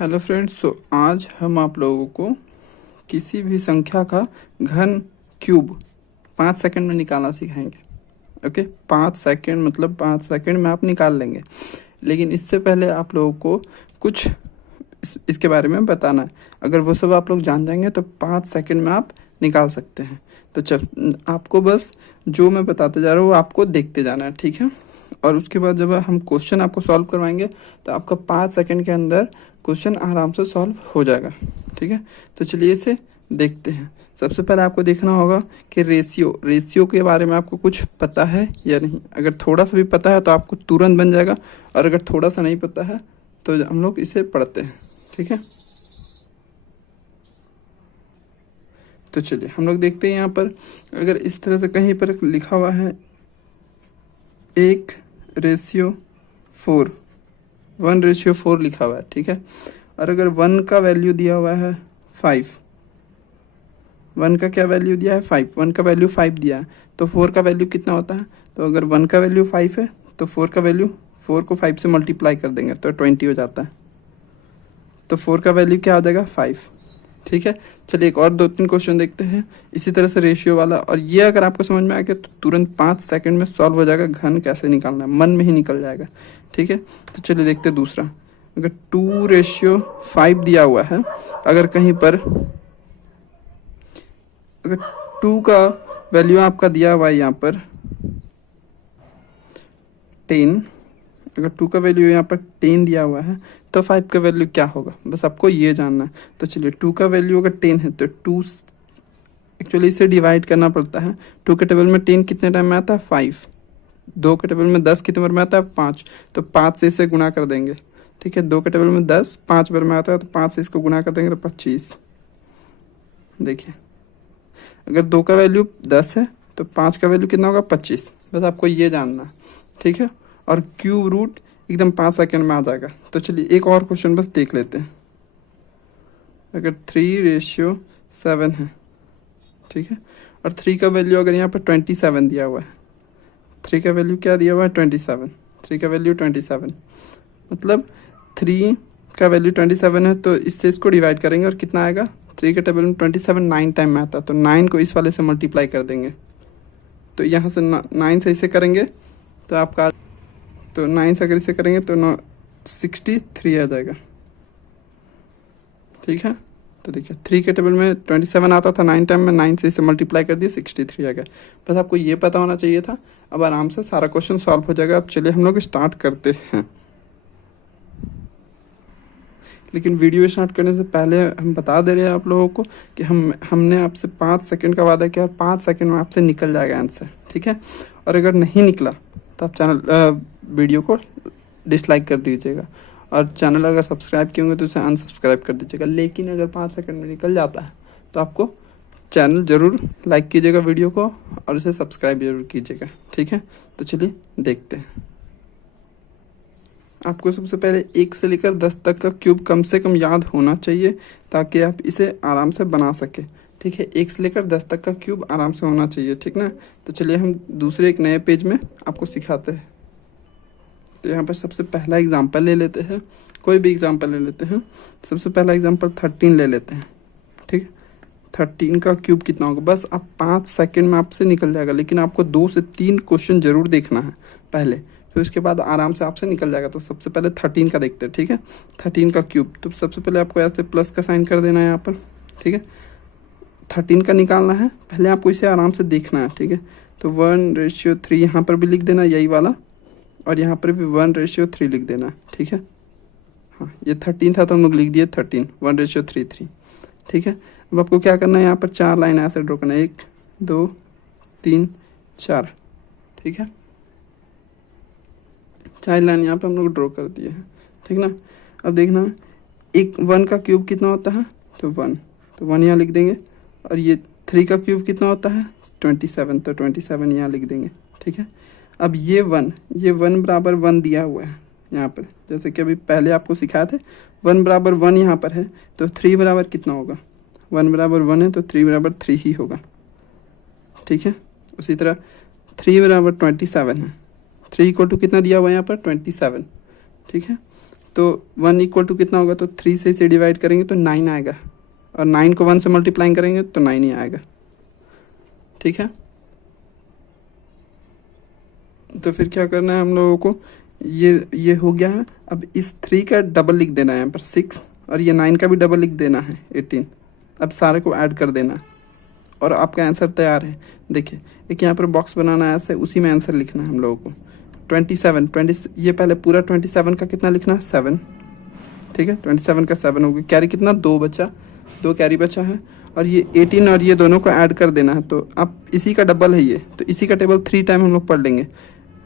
Hello friends. आज हम आप लोगों को किसी भी संख्या का घन क्यूब 5 सेकंड में निकालना सिखाएंगे। ओके, 5 सेकंड मतलब 5 सेकंड में आप निकाल लेंगे। लेकिन इससे पहले आप लोगों को कुछ इसके बारे में बताना है। अगर वो सब आप लोग जान जाएंगे तो 5 सेकंड में आप निकाल सकते हैं। तो आपको बस जो मैं बताते जा रहा हूँ वो आपको देखते जाना है, ठीक है। और उसके बाद जब हम क्वेश्चन आपको सॉल्व करवाएंगे तो आपका 5 सेकंड के अंदर क्वेश्चन आराम से सॉल्व हो जाएगा, ठीक है। तो चलिए इसे देखते हैं। सबसे पहले आपको देखना होगा कि रेशियो के बारे में आपको कुछ पता है या नहीं। अगर थोड़ा सा भी पता है तो आपको तुरंत बन जाएगा, और अगर थोड़ा सा नहीं पता है तो हम लोग इसे पढ़ते हैं, ठीक है। तो चलिए हम लोग देखते हैं। यहाँ पर अगर इस तरह से कहीं पर लिखा हुआ है 1:4, 1:4 लिखा हुआ है, ठीक है। और अगर 1 का वैल्यू दिया हुआ है 5, 1 का क्या वैल्यू दिया है 5, 1 का वैल्यू 5 दिया है, तो 4 का वैल्यू कितना होता है। तो अगर 1 का वैल्यू 5 है तो 4 का वैल्यू, 4 को 5 से मल्टीप्लाई कर देंगे तो 20 हो जाता है। तो 4 का वैल्यू क्या आ जाएगा 5, ठीक है। चलिए एक और 2-3 क्वेश्चन देखते हैं इसी तरह से रेशियो वाला। और ये अगर आपको समझ में आ गया तो तुरंत 5 सेकंड में सॉल्व हो जाएगा। घन कैसे निकालना है मन में ही निकल जाएगा, ठीक है। तो चलिए देखते हैं दूसरा। अगर 2:5 दिया हुआ है, अगर कहीं पर अगर 2 का वैल्यू आपका दिया हुआ है यहाँ पर 10, अगर 2 का वैल्यू यहाँ पर 10 दिया हुआ है तो 5 का वैल्यू क्या होगा, बस आपको ये जानना है। तो चलिए 2 का वैल्यू अगर 10 है तो 2 एक्चुअली इसे डिवाइड करना पड़ता है। 2 के टेबल में 10 कितने टाइम में आता है 5, 2 के टेबल में 10 कितने बार में आता है 5, तो 5 से इसे गुना कर देंगे, ठीक है। 2 के टेबल में 10 5 बार में आता है तो 5 से इसको गुना कर देंगे तो 25। देखिए अगर 2 का वैल्यू 10 है तो 5 का वैल्यू कितना होगा 25, बस आपको ये जानना है, ठीक है। और क्यूब रूट एकदम 5 सेकंड में आ जाएगा। तो चलिए एक और क्वेश्चन बस देख लेते हैं। अगर 3:7 है, ठीक है, और 3 का वैल्यू अगर यहाँ पर 27 दिया हुआ है, 3 का वैल्यू क्या दिया हुआ है 27, 3 का वैल्यू 27 मतलब 3 का वैल्यू 27 है तो इससे इसको डिवाइड करेंगे और कितना आएगा 3 के टेबल में 27 9 टाइम में आता है, तो 9 को इस वाले से मल्टीप्लाई कर देंगे। तो यहाँ से 9 से इसे करेंगे तो आपका, तो 9 से अगर इसे करेंगे तो 63 आ जाएगा, ठीक है। तो देखिए 3 के टेबल में 27 आता था 9 टाइम में, 9 से इसे मल्टीप्लाई कर दिए 63 आ गया। बस आपको ये पता होना चाहिए था। अब आराम से सारा क्वेश्चन सॉल्व हो जाएगा। अब चलिए हम लोग स्टार्ट करते हैं। लेकिन वीडियो स्टार्ट करने से पहले हम बता दे रहे हैं आप लोगों को कि हमने आपसे 5 सेकंड का वादा किया और 5 सेकंड में आपसे निकल जाएगा आंसर, ठीक है। और अगर नहीं निकला तो आप वीडियो को डिसलाइक कर दीजिएगा, और चैनल अगर सब्सक्राइब किए होंगे तो उसे अनसब्सक्राइब कर दीजिएगा। लेकिन अगर 5 सेकंड में निकल जाता है तो आपको चैनल ज़रूर लाइक कीजिएगा वीडियो को, और उसे सब्सक्राइब जरूर कीजिएगा, ठीक है। तो चलिए देखते हैं। आपको सबसे पहले 1 से लेकर 10 तक का क्यूब कम से कम याद होना चाहिए ताकि आप इसे आराम से बना सकें, ठीक है। 1 से लेकर 10 तक का क्यूब आराम से होना चाहिए, ठीक ना। तो चलिए हम दूसरे एक नए पेज में आपको सिखाते हैं। तो यहाँ पर सबसे पहला एग्जाम्पल ले लेते हैं, कोई भी एग्जाम्पल ले लेते हैं। सबसे पहला एग्जाम्पल 13 ले लेते हैं, ठीक है। 13 का क्यूब कितना होगा, बस आप 5 सेकंड में आपसे निकल जाएगा। लेकिन आपको 2 से 3 क्वेश्चन जरूर देखना है पहले, फिर उसके बाद आराम से आपसे निकल जाएगा। तो सबसे पहले 13 का देखते हैं, ठीक है। 13 का क्यूब, तो सबसे पहले आपको ऐसे प्लस का साइन कर देना है यहाँ पर, ठीक है। 13 का निकालना है, पहले आपको इसे आराम से देखना है, ठीक है। तो 1:3 यहाँ पर भी लिख देना यही वाला, और यहाँ पर भी 1:3 लिख देना है, ठीक है। हाँ, ये 13 था तो हम लोग लिख दिए 13, 1:3, ठीक है। अब आपको क्या करना है, यहाँ पर 4 लाइन ऐसे ड्रॉ करना है, 1 2 3 4, ठीक है। 4 लाइन यहाँ पे हम लोग ड्रॉ कर दिए हैं, ठीक ना। अब देखना 1 का क्यूब कितना होता है, तो 1, तो 1 यहाँ लिख देंगे। और ये 3 का क्यूब कितना होता है 27, तो 27 यहाँ लिख देंगे, ठीक है। अब ये 1 बराबर 1 दिया हुआ है यहाँ पर, जैसे कि अभी पहले आपको सिखाए थे 1 बराबर 1 यहाँ पर है, तो 3 बराबर कितना होगा, 1 बराबर 1 है तो 3 बराबर 3 ही होगा, ठीक है। उसी तरह 3 बराबर 27 है, 3 इक्वल टू कितना दिया हुआ है यहाँ पर 27, ठीक है। तो 1 इक्वल टू कितना होगा, तो 3 से इसे डिवाइड करेंगे तो 9 आएगा, और 9 को 1 से मल्टीप्लाई करेंगे तो 9 ही आएगा। ठीक है, तो फिर क्या करना है हम लोगों को, ये हो गया है। अब इस 3 का डबल लिख देना है यहाँ पर 6, और ये 9 का भी डबल लिख देना है 18। अब सारे को ऐड कर देना है और आपका आंसर तैयार है। देखिए एक यहाँ पर बॉक्स बनाना है ऐसे, उसी में आंसर लिखना है हम लोगों को। 27 ये पहले पूरा 27 का कितना लिखना है 7। ठीक है, 27 का 7 हो गया। कैरी कितना 2 बचा, 2 कैरी बचा है, और ये 18 और ये दोनों को ऐड कर देना है। तो आप इसी का डबल है ये, तो इसी का टेबल 3 टाइम हम लोग पढ़ लेंगे।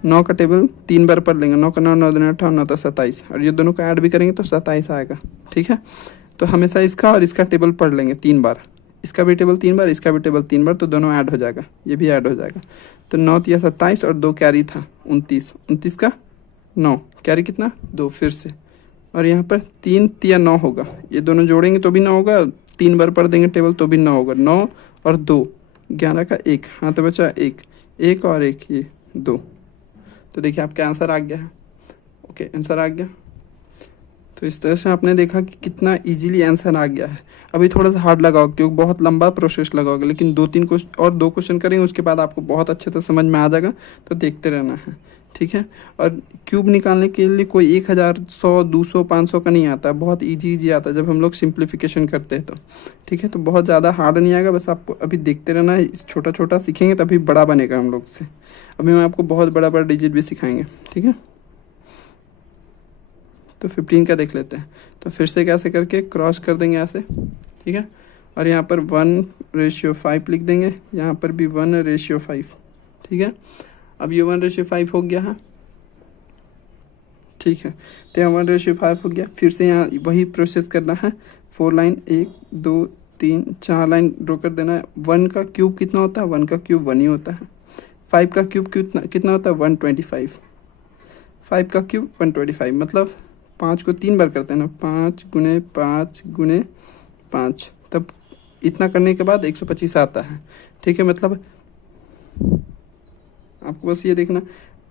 9 का टेबल 3 बार पढ़ लेंगे, 9 का 9, 9 दूनी 18, 9 तो 27, और ये दोनों को ऐड भी करेंगे तो 27 आएगा। ठीक है, तो हमेशा इसका और इसका टेबल पढ़ लेंगे 3 बार, इसका भी टेबल 3 बार, इसका भी टेबल 3 बार, तो दोनों ऐड हो जाएगा, ये भी ऐड हो जाएगा। तो 9 या 27 और 2 कैरी था 29, 29 का 9 कैरी कितना 2 फिर से, और यहाँ पर 3 या 9 होगा, ये दोनों जोड़ेंगे तो भी 9 होगा, 3 बार पढ़ देंगे टेबल तो भी 9 होगा। 9 और 2 11 का 1, हाँ तो बचा 1 और 1 ये 2। तो देखिए आपका आंसर आ गया है। ओके, आंसर आ गया। तो इस तरह से आपने देखा कि कितना इजीली आंसर आ गया है। अभी थोड़ा सा हार्ड लगा होगा क्योंकि बहुत लंबा प्रोसेस लगा होगा, लेकिन 2-3 क्वेश्चन और 2 क्वेश्चन करेंगे उसके बाद आपको बहुत अच्छे से समझ में आ जाएगा। तो देखते रहना है, ठीक है। और क्यूब निकालने के लिए कोई 1000, 100, 200, 500 का नहीं आता, बहुत इजी आता है जब हम लोग सिंप्लीफिकेशन करते हैं तो। ठीक है, तो बहुत ज़्यादा हार्ड नहीं आएगा, बस आपको अभी देखते रहना है। छोटा छोटा सीखेंगे तभी बड़ा बनेगा हम लोग से। अभी हम आपको बहुत बड़ा बड़ा डिजिट भी सिखाएंगे, ठीक है। तो 15 का देख लेते हैं। तो फिर से कैसे करके क्रॉस कर देंगे ऐसे, ठीक है। और यहाँ पर 1:5 लिख देंगे, यहाँ पर भी 1:5, ठीक है। अब ये 1:5 हो गया है, ठीक है। तो यहाँ 1:5 हो गया। फिर से यहाँ वही प्रोसेस करना है, 4 लाइन, 1 2 3 4 लाइन ड्रॉ कर देना है। 1 का क्यूब कितना होता है, 1 का क्यूब 1 ही होता है। 5 का क्यूब कितना होता है, 125। 5 का क्यूब 125, मतलब 5 को 3 बार करते हैं ना, 5 गुने 5 गुने 5, तब इतना करने के बाद 125 आता है, ठीक है। मतलब आपको बस ये देखना,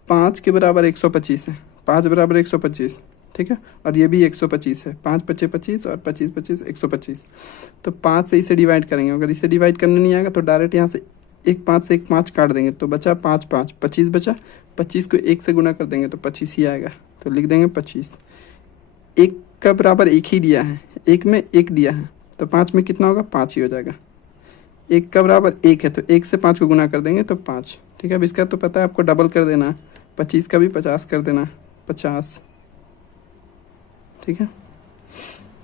5 के बराबर 125 है, 5 बराबर 125, ठीक है। और ये भी 125 है, 5 × 5 = 25 और 25 × 25 = 125। तो 5 से इसे डिवाइड करेंगे, अगर इसे डिवाइड करने नहीं आएगा तो डायरेक्ट यहाँ से 5 से 5 काट देंगे, तो बचा 5 5 25 बचा। 25 को 1 से गुना कर देंगे तो 25 ही आएगा, तो लिख देंगे 25। 1 का बराबर 1 ही दिया है, 1 में 1 दिया है, तो 5 में कितना होगा, 5 ही हो जाएगा। 1 का बराबर 1 है, तो 1 से 5 को गुना कर देंगे तो 5, ठीक है। अब इसका तो पता है आपको, डबल कर देना है, 25 का भी 50 कर देना, 50, ठीक है।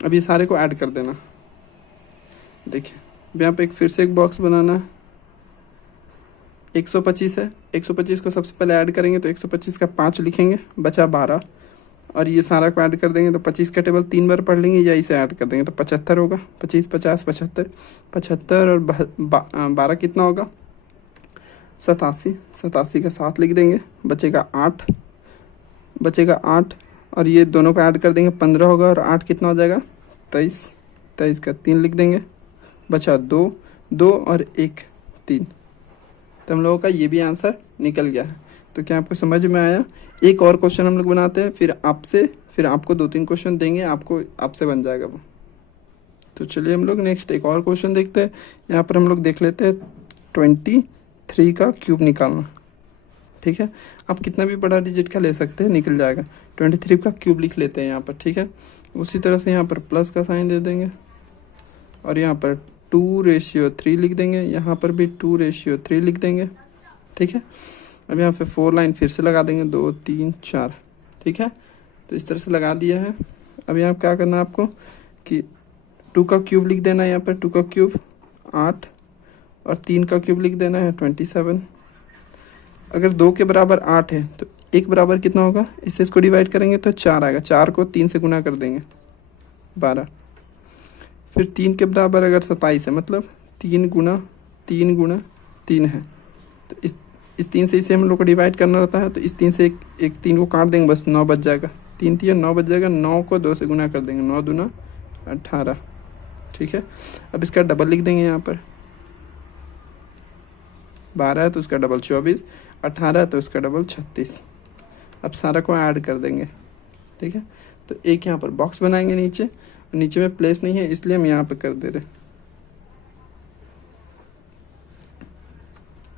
अब ये सारे को ऐड कर देना। देखिए अब यहाँ पे फिर से एक बॉक्स बनाना है, 125 है, 125 को सबसे पहले ऐड करेंगे तो 125 का 5 लिखेंगे, बचा 12, और ये सारा को ऐड कर देंगे तो 25 का टेबल 3 बार पढ़ लेंगे या इसे ऐड कर देंगे तो 75 होगा। 25 50 75, 75 और 12 कितना होगा, 87, 87 का 7 लिख देंगे, बचेगा 8, बचेगा 8, और ये दोनों को ऐड कर देंगे 15 होगा, और 8 कितना हो जाएगा 23, 23 का 3 लिख देंगे, बचा 2, 2 और 1 3। तो हम लोगों का ये भी आंसर निकल गया है। तो क्या आपको समझ में आया? एक और क्वेश्चन हम लोग बनाते हैं, फिर आपको 2-3 क्वेश्चन देंगे, आपसे बन जाएगा वो। तो चलिए हम लोग नेक्स्ट एक और क्वेश्चन देखते हैं। यहाँ पर हम लोग देख लेते हैं 23 का क्यूब निकालना, ठीक है। आप कितना भी बड़ा डिजिट का ले सकते हैं, निकल जाएगा। 23 का क्यूब लिख लेते हैं यहाँ पर, ठीक है। उसी तरह से यहाँ पर प्लस का साइन दे देंगे, और यहाँ पर 2:3 लिख देंगे, यहाँ पर भी 2:3 लिख देंगे, ठीक है। अब यहाँ पे 4 लाइन फिर से लगा देंगे, 2 3 4, ठीक है। तो इस तरह से लगा दिया है। अब यहाँ क्या करना है आपको कि 2 का क्यूब लिख देना है, यहाँ पर 2 का क्यूब 8, और 3 का क्यूब लिख देना है 27। अगर 2 के बराबर 8 है तो 1 बराबर कितना होगा, इससे इसको डिवाइड करेंगे तो 4 आएगा, 4 को 3 से गुना कर देंगे 12। फिर 3 के बराबर अगर 27 है, मतलब 3 गुना 3 है, तो इस 3 से इसे हम लोग को डिवाइड करना रहता है, तो इस 3 से एक 3 को काट देंगे, बस 9 बच जाएगा। 3 3 9 बच जाएगा, 9 को 2 से गुना कर देंगे, 9 दूना 18, ठीक है। अब इसका डबल लिख देंगे, यहाँ पर 12 है तो उसका डबल 24, 18 है तो उसका डबल 36। अब सारा को ऐड कर देंगे, ठीक है। तो एक यहाँ पर बॉक्स बनाएंगे नीचे, नीचे में प्लेस नहीं है इसलिए हम यहाँ पे कर दे रहे।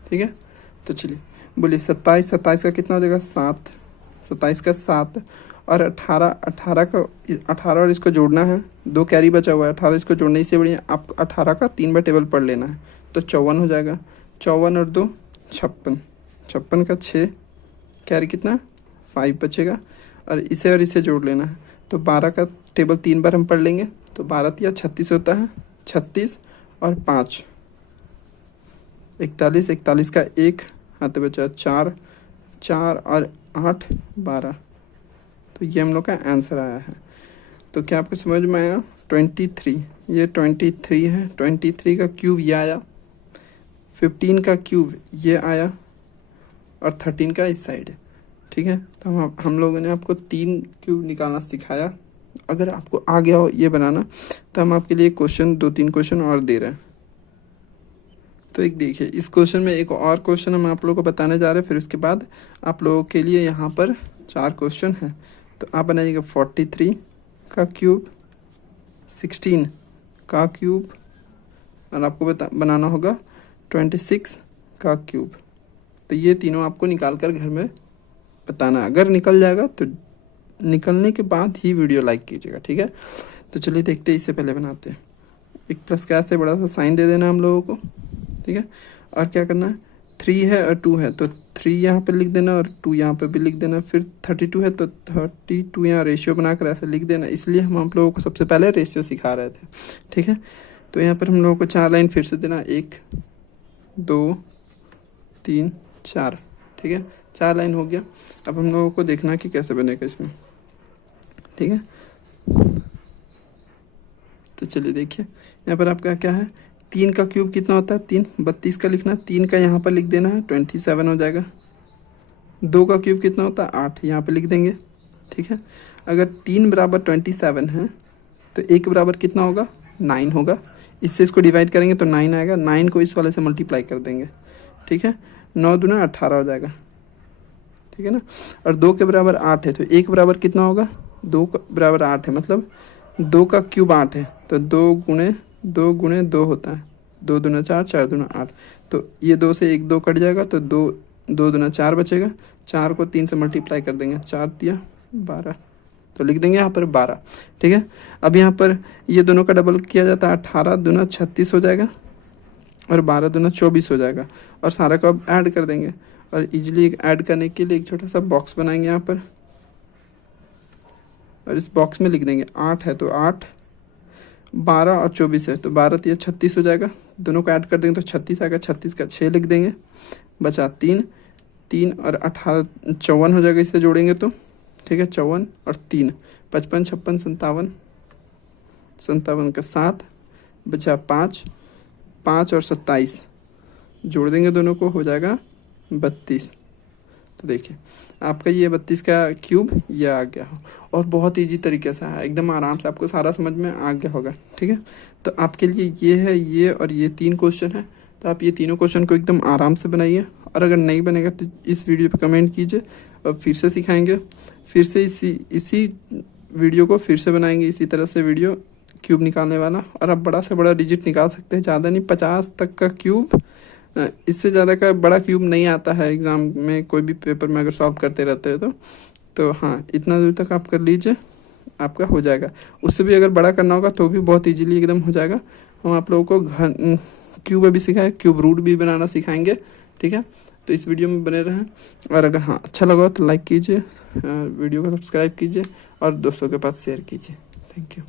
ठीक है, तो चलिए बोलिए 27, 27 का कितना हो जाएगा 7, 27 का 7 और 18, 18 का 18 और इसको जोड़ना है, 2 कैरी बचा हुआ है, 18 इसको जोड़ने, इससे बढ़िया आपको 18 का 3 बार टेबल पढ़ लेना है, तो 54 हो जाएगा। 54 और 2 56, 56 का 6 कैरी कितना 5 बचेगा और इसे जोड़ लेना है, तो 12 का टेबल 3 बार हम पढ़ लेंगे, तो 12 या 36 होता है, 36 और 5 41, 41 का 1 हाथ बचा 4, 4 और 8 12, तो ये हम लोग का आंसर आया है। तो क्या आपको समझ में आया? 23, ये 23 है, 23 का क्यूब ये आया, 15 का क्यूब ये आया और 13 का इस साइड है। ठीक है, तो हम लोगों ने आपको 3 क्यूब निकालना सिखाया। अगर आपको आ गया हो ये बनाना तो हम आपके लिए क्वेश्चन 2-3 क्वेश्चन और दे रहे हैं। तो एक देखिए, इस क्वेश्चन में एक और क्वेश्चन हम आप लोगों को बताने जा रहे हैं, फिर उसके बाद आप लोगों के लिए यहाँ पर 4 क्वेश्चन हैं। तो आप बनाइएगा 43 का क्यूब, 16 का क्यूब और आपको बनाना होगा 26 का क्यूब। तो ये तीनों आपको निकाल कर घर में बताना। अगर निकल जाएगा तो निकलने के बाद ही वीडियो लाइक कीजिएगा। ठीक है, तो चलिए देखते हैं, इससे पहले बनाते हैं। एक प्लस का ऐसे बड़ा सा साइन दे देना हम लोगों को। ठीक है, और क्या करना है, 3 है और 2 है तो 3 यहाँ पे लिख देना और 2 यहाँ पे भी लिख देना। फिर 32 है तो 32 यहाँ रेशियो बनाकर ऐसे लिख देना, इसलिए हम आप लोगों को सबसे पहले रेशियो सिखा रहे थे। ठीक है, तो यहाँ पर हम लोगों को 4 लाइन फिर से देना, 1 2 3 4। ठीक है, 4 लाइन हो गया। अब हम लोगों को देखना कि कैसे बनेगा इसमें। ठीक है, तो चलिए देखिए, यहाँ पर आपका क्या है, 3 का क्यूब कितना होता है 3, 32 का लिखना है, 3 का यहाँ पर लिख देना है 27 हो जाएगा। 2 का क्यूब कितना होता है 8, यहाँ पे लिख देंगे। ठीक है, अगर 3 बराबर 27 है तो 1 बराबर कितना होगा 9 होगा, इससे इसको डिवाइड करेंगे तो 9 आएगा, 9 को इस वाले से मल्टीप्लाई कर देंगे। ठीक है, 9 दूना 18 हो जाएगा। ठीक है ना, और 2 के बराबर 8 है तो 1 बराबर कितना होगा 2 का बराबर 8 है, मतलब 2 का क्यूब 8 है तो 2 गुणे 2 होता है, 2 दूना 4, 4 दूना 8, तो ये 2 से 1 2 कट जाएगा तो 2 दूना 4 बचेगा, 4 को 3 से मल्टीप्लाई कर देंगे, 4 तिया 12, तो लिख देंगे यहाँ पर 12। ठीक है, अब यहाँ पर ये दोनों का डबल किया जाता है, 18 दूना 36 हो जाएगा और 12 दूना 24 हो जाएगा, और सारा को अब ऐड कर देंगे। और इजीली ऐड करने के लिए एक छोटा सा बॉक्स बनाएंगे यहाँ पर, और इस बॉक्स में लिख देंगे 8 है तो 8, 12 और 24 है तो 12 तिया 36 हो जाएगा, दोनों को ऐड कर देंगे तो 36 आएगा, 36 का 6 लिख देंगे, बचा 3, 3 और 18 54 हो जाएगा इससे जोड़ेंगे तो। ठीक है, 54 और 3 55, 56 57, 57 का 7 बचा 5, 5 और 27 जोड़ देंगे दोनों को, हो जाएगा 32। तो देखिए आपका ये 32 का क्यूब ये आ गया हो, और बहुत इजी तरीके से है, एकदम आराम से आपको सारा समझ में आ गया होगा। ठीक है, तो आपके लिए ये है, ये और ये 3 क्वेश्चन है, तो आप ये तीनों क्वेश्चन को एकदम आराम से बनाइए, और अगर नहीं बनेगा तो इस वीडियो पे कमेंट कीजिए और फिर से सिखाएंगे, फिर से इसी वीडियो को फिर से बनाएंगे इसी तरह से वीडियो क्यूब निकालने वाला, और आप बड़ा से बड़ा डिजिट निकाल सकते हैं, ज़्यादा नहीं 50 तक का क्यूब, इससे ज़्यादा का बड़ा क्यूब नहीं आता है एग्ज़ाम में, कोई भी पेपर में अगर सॉल्व करते रहते हैं तो हाँ इतना दूर तक आप कर लीजिए, आपका हो जाएगा। उससे भी अगर बड़ा करना होगा तो भी बहुत इजीली एकदम हो जाएगा। हम आप लोगों को क्यूब अभी सिखाए, क्यूब रूट भी बनाना सिखाएंगे। ठीक है, तो इस वीडियो में बने रहें, और अगर हाँ अच्छा लगा तो लाइक कीजिए, वीडियो को सब्सक्राइब कीजिए और दोस्तों के पास शेयर कीजिए। Thank you.